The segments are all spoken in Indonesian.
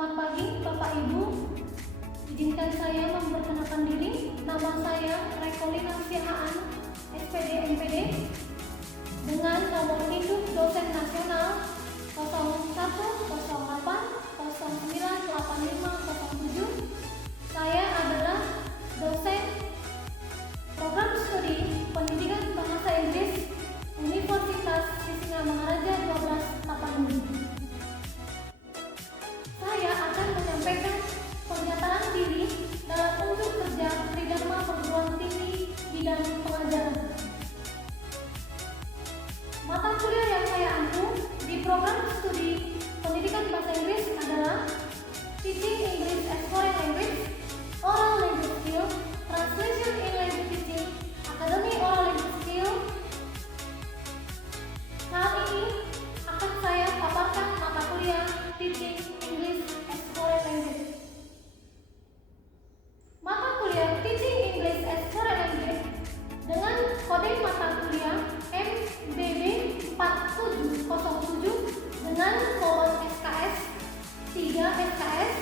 Selamat pagi Bapak Ibu. Izinkan saya memperkenalkan diri. Nama saya Rekolina Sihaan, SPD MPD, dengan nomor induk dosen nasional 0108098507. Saya adalah dosen program studi pendidikan bahasa Inggris Universitas Sisingamangaraja 12 Tapanuli. Saya akan menyampaikan pernyataan diri dalam unjuk kerja Tridharma Perguruan Tinggi bidang pengajaran. Mata kuliah yang saya ampu di program studi pendidikan bahasa Inggris adalah Teaching English as Foreign Language, Oral Language Skill, Translation in Language Teaching, Academy Oral Language Skill. Saat ini akan saya paparkan mata kuliah Teaching English as Foreign Language. Mata kuliah Teaching English as Foreign Language dengan kode mata kuliah MBB 4707 dengan nomor SKS 3 SKS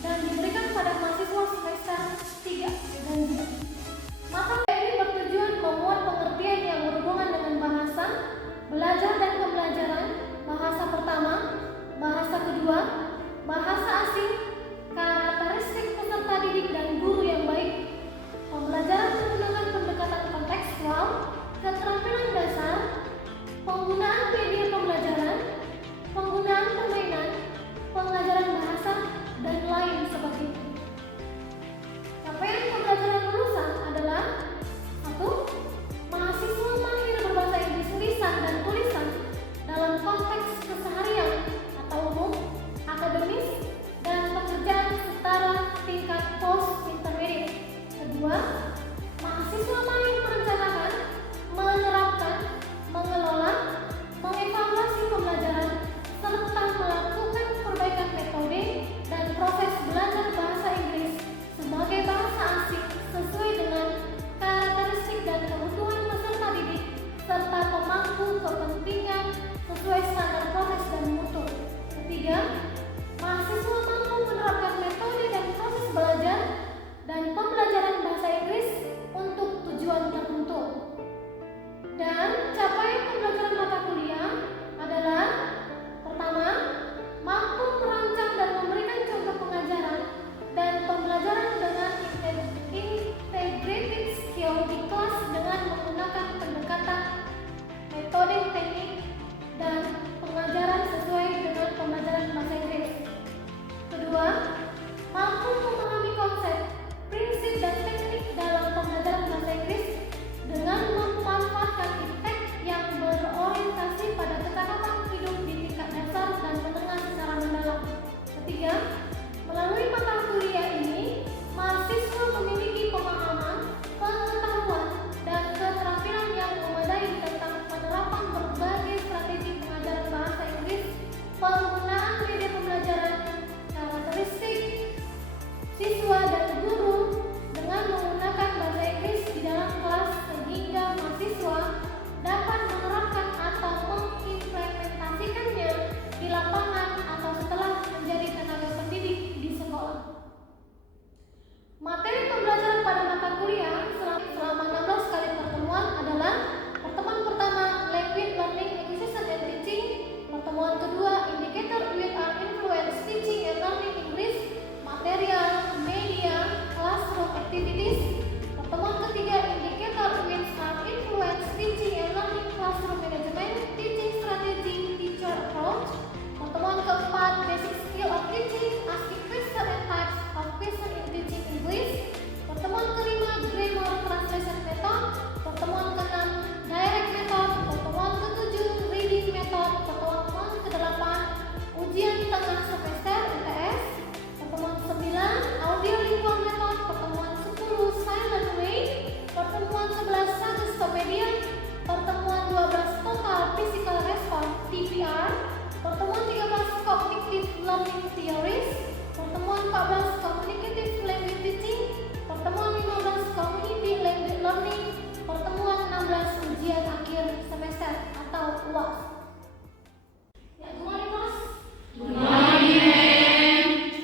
dan diberikan pada mahasiswa semester 3 dan 2. Mata kuliah ini bertujuan memuat pengertian yang berhubungan dengan bahasa, belajar dan pembelajaran, bahasa pertama, bahasa kedua, bahasa asing, karakteristik peserta didik dan guru yang baik, pembelajaran menggunakan pendekatan kontekstual, keterampilan dasar, penggunaan media pembelajaran, penggunaan permainan, pengajaran bahasa, dan lain sebagainya. Capaian pembelajaran lulusan adalah 1. Mahasiswa mahir berbahasa Inggris lisan dan tulisan dalam konteks keseharian atau umum, akademis, dan pekerjaan setara tingkat post-intermediate. Kedua, mahasiswa mahir merencanakan, menerapkan, mengelola, mengevaluasi pembelajaran, serta melakukan perbaikan metode dan proses belajar bahasa Inggris sebagai bahasa asing sesuai dengan karakteristik dan kebutuhan peserta didik serta pemangku kepentingan sesuai standar proses dan mutu. Ketiga, mahasiswa mampu menerapkan metode dan proses belajar dan pembelajaran bahasa Inggris untuk tujuan tertentu. Dan capaian pembelajaran mata kuliah adalah: pertama, mampu merancang dan memberikan contoh pengajaran dan pembelajaran dengan integrated skill di kelas dengan menggunakan pendekatan metode teknik dan pengajaran sesuai dengan pembelajaran bahasa Inggris. Kedua, mampu memahami konsep, prinsip dan teknik dalam pembelajaran bahasa Inggris dengan memanfaatkan iptek yang berorientasi pada kecakapan hidup di tingkat dasar dan menengah secara mendalam. Ketiga, melalui mata kuliah ini, mahasiswa memiliki pemahaman, pengetahuan, dan keterampilan yang memadai tentang penerapan berbagai strategi pengajaran bahasa Inggris, penggunaan media pembelajaran, karakteristik siswa dan guru dengan menggunakan bahasa Inggris di dalam kelas sehingga mahasiswa dapat menerapkan atau mengimplementasikannya di lapangan atau setelah menjadi tenaga pendidik di sekolah. Materi pembelajaran pada mata kuliah selama 16 kali pertemuan adalah: pertemuan pertama, Language Learning Acquisition and Teaching; pertemuan kedua, Indicator with our Influence Teaching and Learning English, Material, Media, Classroom Activities; pertemuan ketiga, Indicator with our Influence Teaching and Learning Classroom Management, Teaching Strategy, Teacher Approach; pertemuan keempat, Basic Skill of Teaching, Asking Question and Types of Question in Teaching English; pertemuan kelima, Grammar Translation Method; pertemuan keenam, Direct Method; pertemuan ketujuh, Reading Method; pertemuan kedelapan, Ujian Tengah Semester UTS; pertemuan 9, Audiolingual Method; pertemuan 10, Silent Way; pertemuan 11, Suggestopedia; pertemuan 12, Total Physical Response TPR; pertemuan 13, Cognitive Learning Theories; pertemuan 14, Communicative Language Teaching; pertemuan 15, Community Language Learning; pertemuan 16, Ujian Akhir Semester atau UAS. Ya, good morning, Mas. Good morning.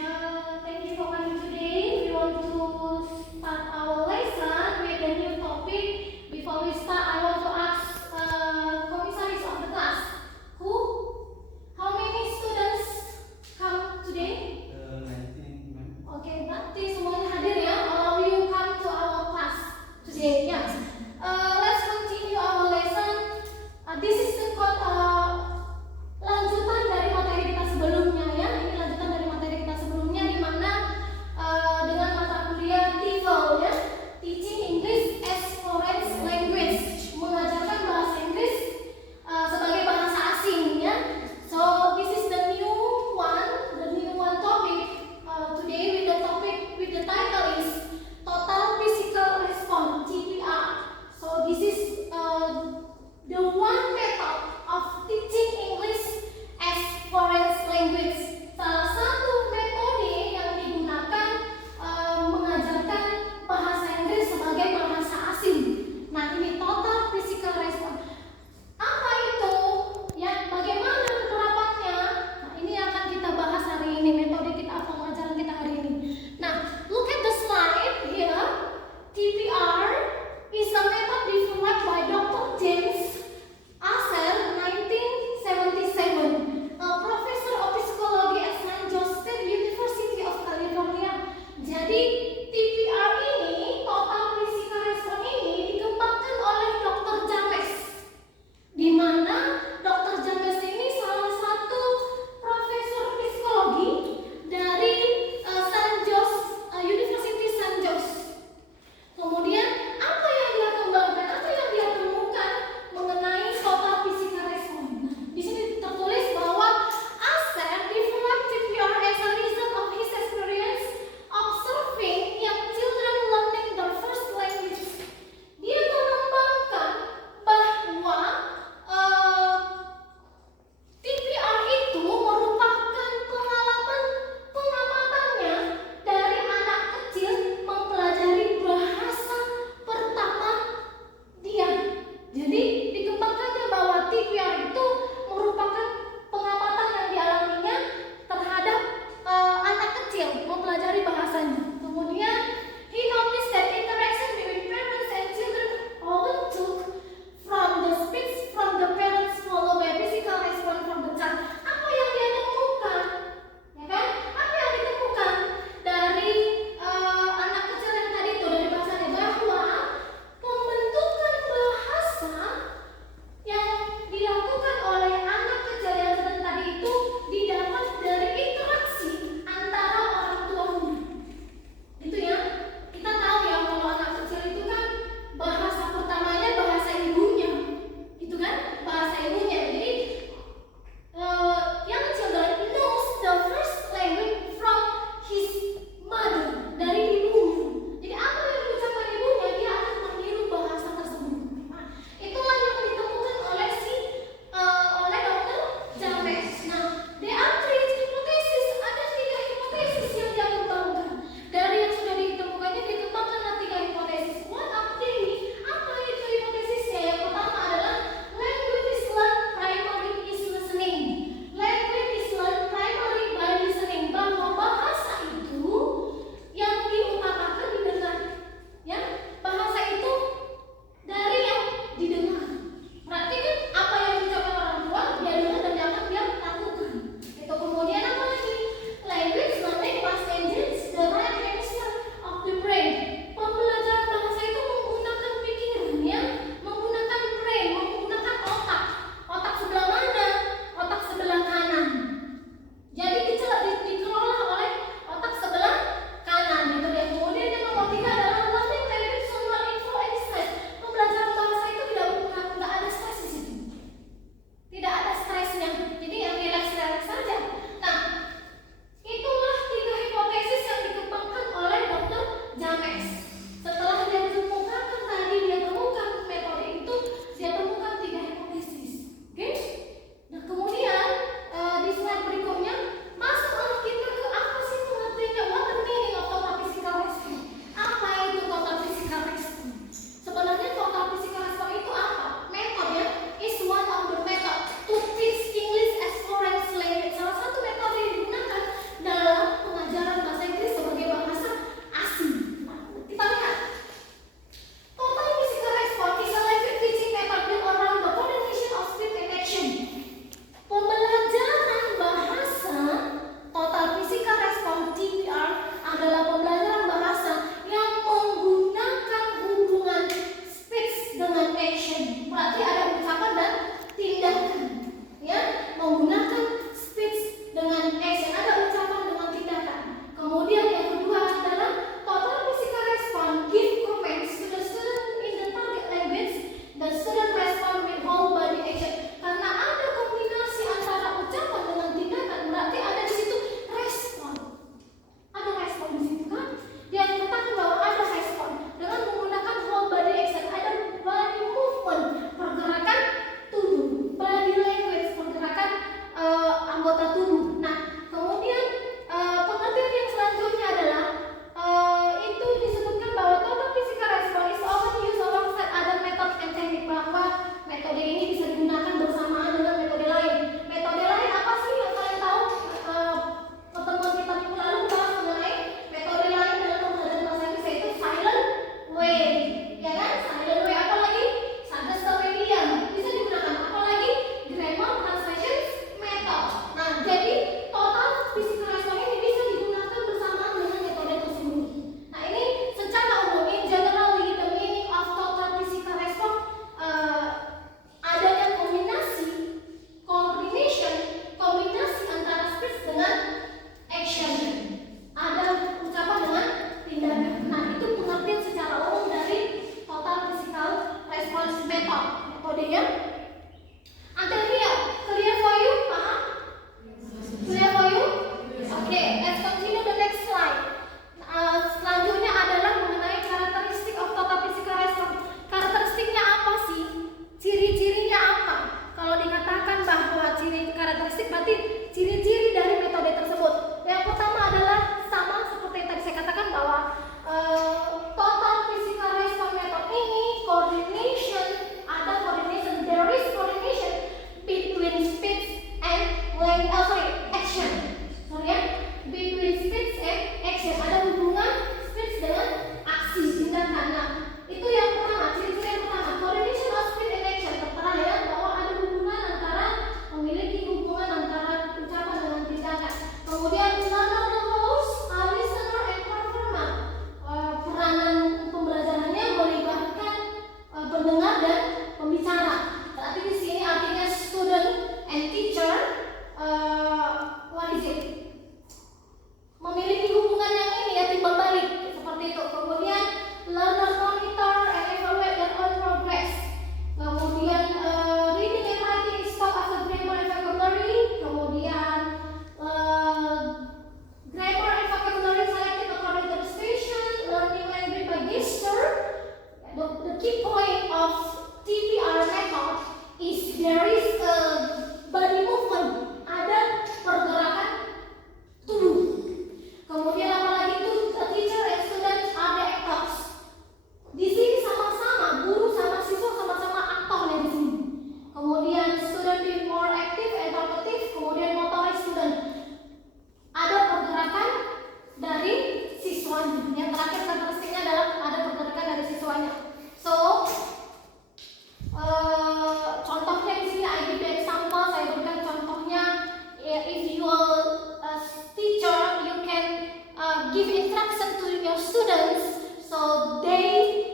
give instruction to your students, so they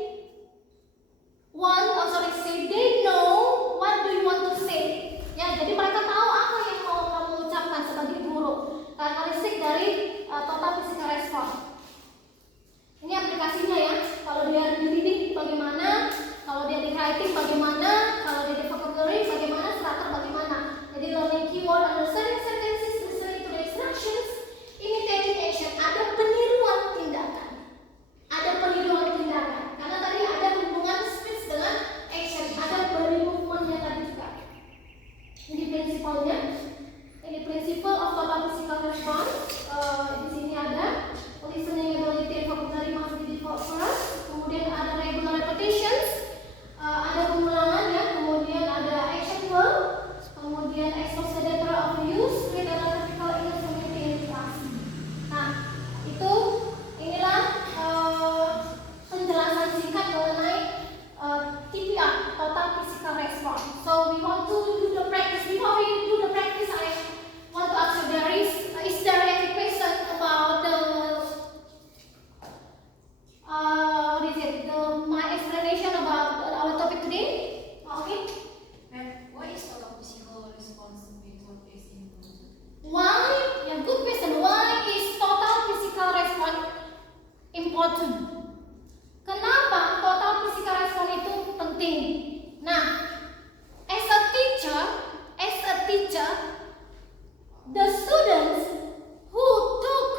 they know what do you want to say. Ya, jadi mereka tahu apa yang mau kamu ucapkan sebagai guru. Karakteristik dari total physical response. Ini aplikasinya ya. Kalau dia di reading bagaimana, kalau dia di writing bagaimana, kalau dia di vocabulary bagaimana, starter bagaimana. Jadi learning keyword, understanding sentences, listening to the instructions, imitating action. Ada peniruan tindakan. Ada peniruan tindakan. Karena tadi ada hubungan speech dengan action. Ada body movementnya tadi juga. Ini prinsipalnya. Ini principle of total physical response. Di sini ada listening ability and vocabulary must be default first. Kemudian ada regular repetitions, ada pengulangan ya. Kemudian ada action verb. Kemudian expositor of use, with analytical English community interaction. Nah, itu inilah penjelasan singkat mengenai TPR, total physical response. So we want to do the practice. Before we do the practice, I want to ask you, is there any question about the my explanation about our topic today? Okay. Why is total physical response method is important? Why? Yeah, good question. Why is total physical response important? Kenapa total physical response itu penting? Nah, as a teacher, the students who took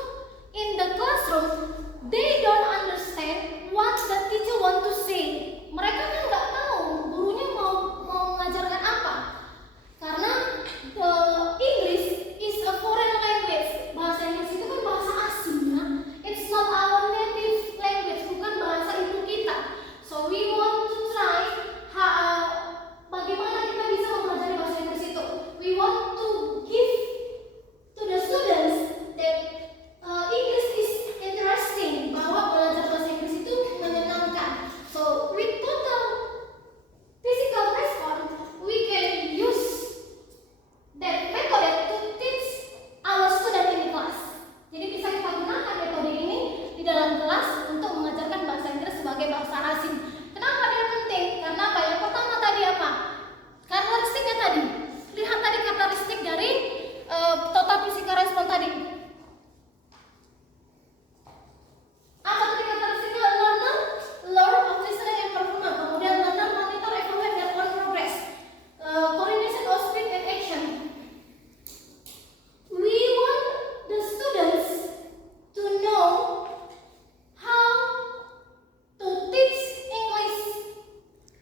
in the classroom, they don't understand what the teacher want to say. Mereka kan nggak tahu gurunya mau mengajarkan apa. Karena the English is a foreign language. Bahasa Inggris itu kan bahasa asing ya. It's not our native language, bukan bahasa ibu kita. So we want to try bagaimana kita bisa mempelajari bahasa Inggris itu. We want to give to the students that English is interesting, bahwa belajar bahasa Inggris itu menyenangkan. So with total physical response, we can use that method to teach our student in class. Jadi bisa kita gunakan metode ini di dalam kelas untuk mengajarkan bahasa Inggris sebagai bahasa asing. Kenapa dia penting? Karena apa? Yang pertama tadi apa? Karakteristiknya tadi. Lihat tadi karakteristik dari total physical response tadi. Apa tadi karakteristiknya? Learn of listening and performance. Kemudian learner, monitor, evaluate their own progress. Coordination of speech and action. We want the students to know how to teach English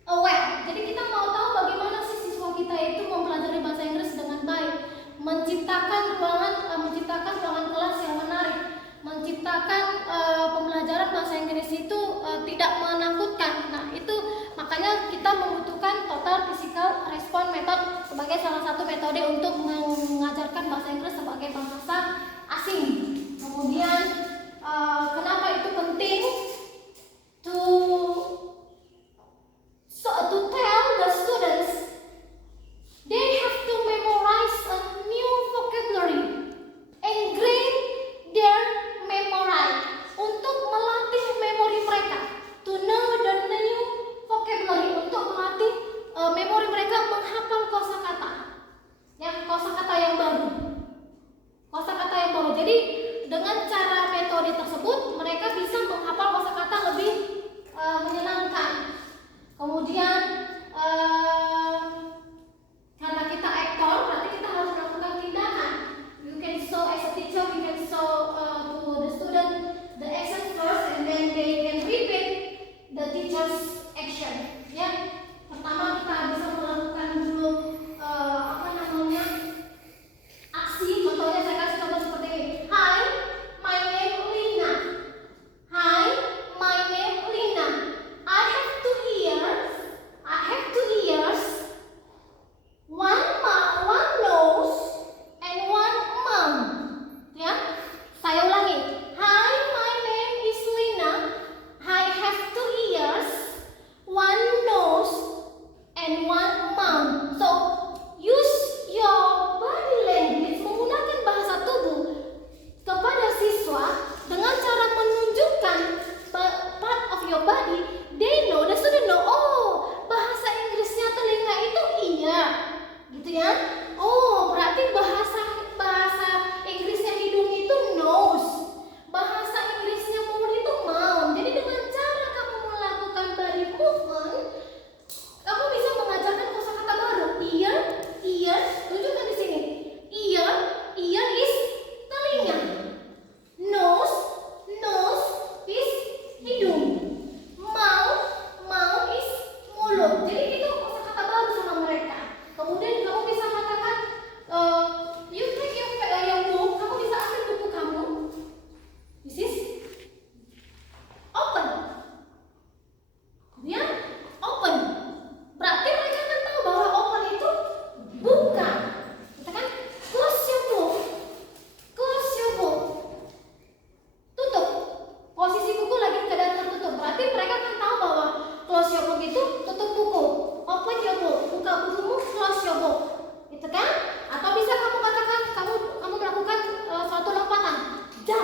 well. Jadi kita mau tahu bagaimana sih siswa kita itu mempelajari bahasa Inggris dengan baik, menciptakan ruangan kelas yang menarik, menciptakan pembelajaran bahasa Inggris itu tidak menakutkan. Nah, itu makanya kita membutuhkan total physical response method sebagai salah satu metode untuk mengajarkan bahasa Inggris sebagai bahasa asing. Kemudian kenapa itu penting? To tell the students they have to memorize a new vocabulary, engrain their memory, untuk melatih memori mereka, to know the new vocabulary, untuk melatih memori mereka menghafal kosakata, ya, kosakata yang baru. Kosakata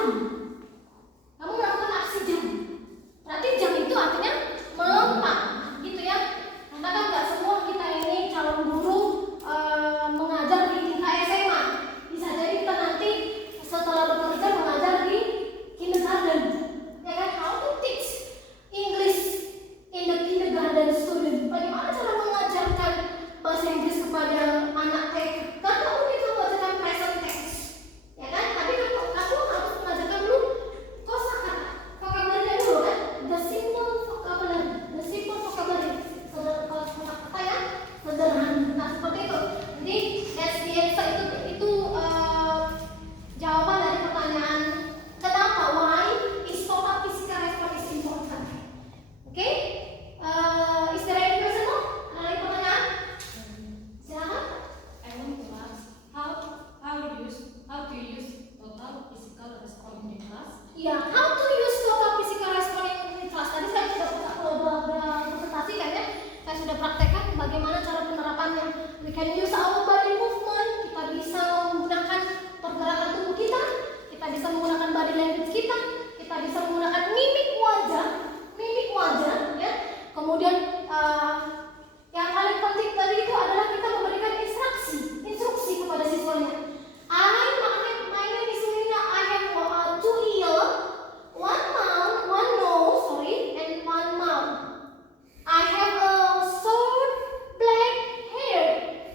jam. Kamu melakukan aksi jam. Berarti jam itu artinya melompat, gitu ya. Karena kan nggak semua kita ini calon guru mengajar di tingkat SMA. Bisa jadi kita nanti setelah bekerja mengajar di kindergarten. Ya kan, how to teach English in the kindergarten student. Bagaimana cara mengajarkan bahasa Inggris kepada anak TK? Kan kamu bisa mengajarkan present tense, ya kan? Tapi kamu harus mengajarkan dulu kosakata, vocabulary dulu kan? The simple vocabulary, kalau kosakata ya sederhana. Nah seperti itu. Jadi that's the answer. Itu jawaban dari pertanyaan kenapa, why is total physical response is important. Oke? Is there any question more? Ada lagi pertanyaan? Silakan. I want to ask how to use total physical response in the class. Ya, how to use total physical response in class. Tadi saya sudah presentasikan ya. Saya sudah praktekkan bagaimana cara penerapannya. We can use our body movement. Kita bisa menggunakan pergerakan tubuh kita. Kita bisa menggunakan body language kita. Kita bisa menggunakan mimik wajah, ya. Kemudian yang paling penting tadi itu adalah kita memberikan instruksi kepada siswanya. My name is Lina. I have 2 ears, 1 nose, and 1 mouth. I have a short black hair.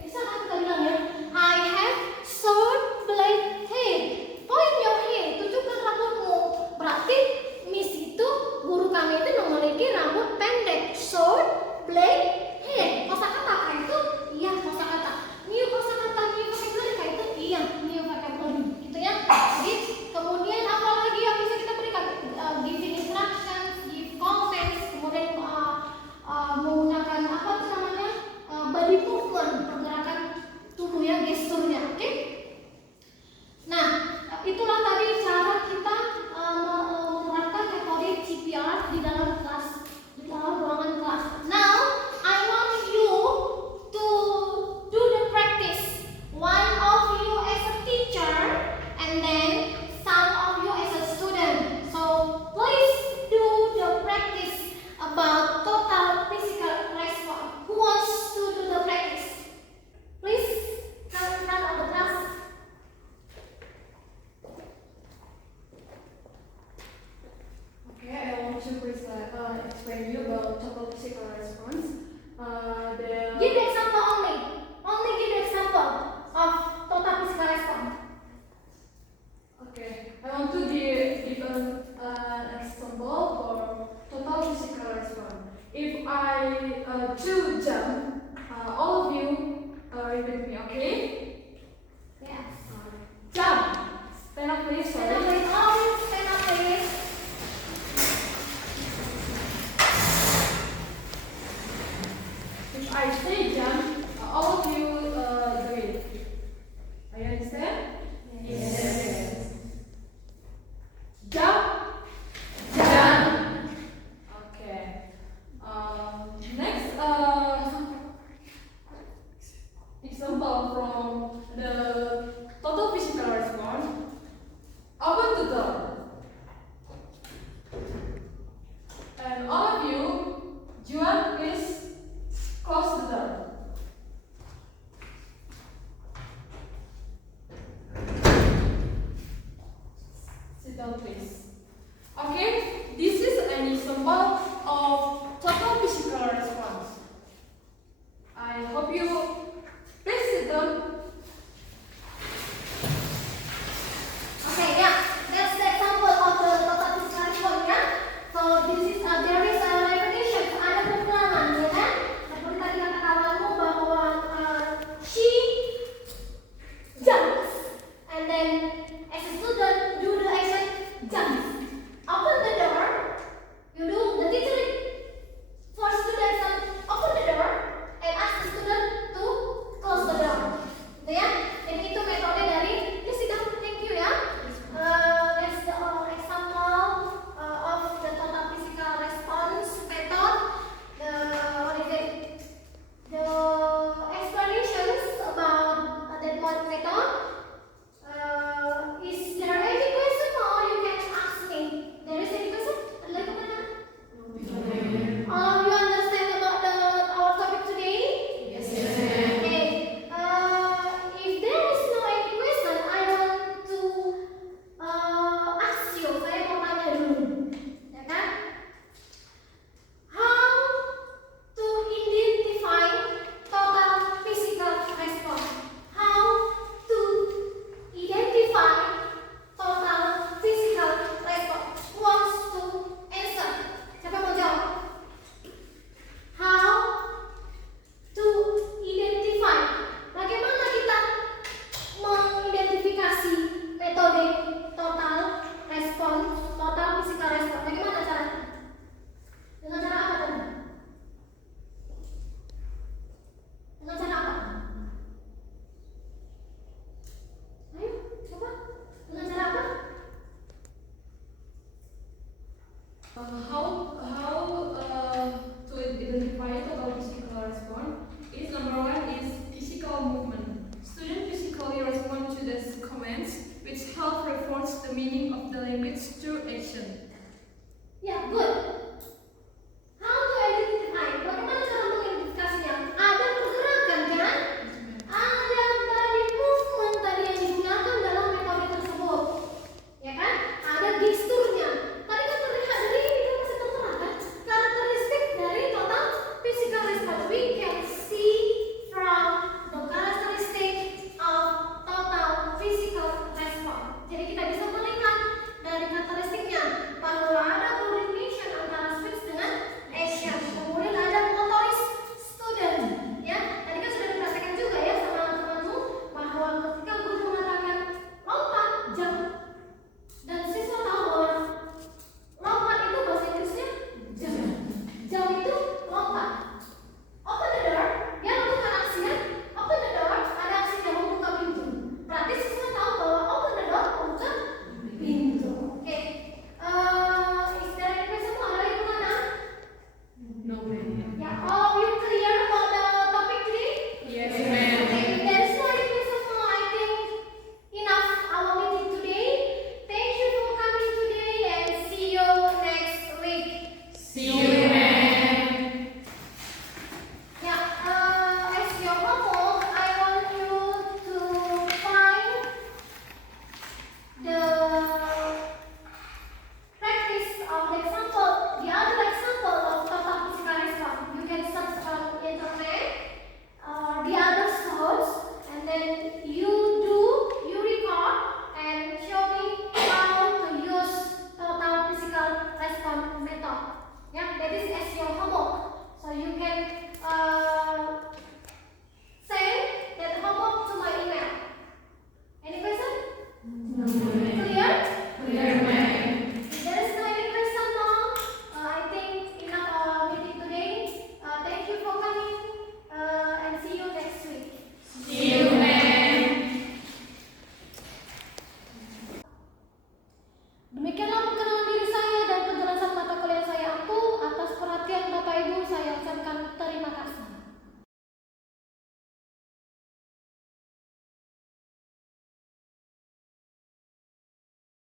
Bisa kan kita bilang ya? I have short black hair. Point your hair, tunjukkan rambutmu. Berarti Miss itu, guru kami itu memiliki rambut pendek, short black hair. Kosakata apa itu? Iya, kosakata. New vocabulary kayak itu? Iya, new vocabulary. Gitu ya. Jadi kemudian apa lagi yang bisa kita berikan? Giving instructions, give comments, kemudian menggunakan apa itu namanya? Body movement, pergerakan tubuh ya, gesturnya. Oke? Nah, itulah tadi cara kita menerapkan metode CPR di dalam kelas, di dalam ruangan kelas. Now, I want you to do the practice. One of you as a teacher, and then some of you as a student. So, please do the practice about total physical response. Who wants to do the practice? Please come in front of the class. Okay, I want to explain you about total physical response. Give the example only. Only give the example of total physical response. Okay, I want to give an example for total physical response. If I do jump, all of you repeat me, okay? Yes. Jump. Stand up, please. Stand up, please. All stand up, please. If I say jump, all of you do it. Are you understand? Yes. Jump. Jump. Okay. Next, example from the total physical response. Open the door. And all of you, Juan, please close the door. Sit down, please. Okay, this is an example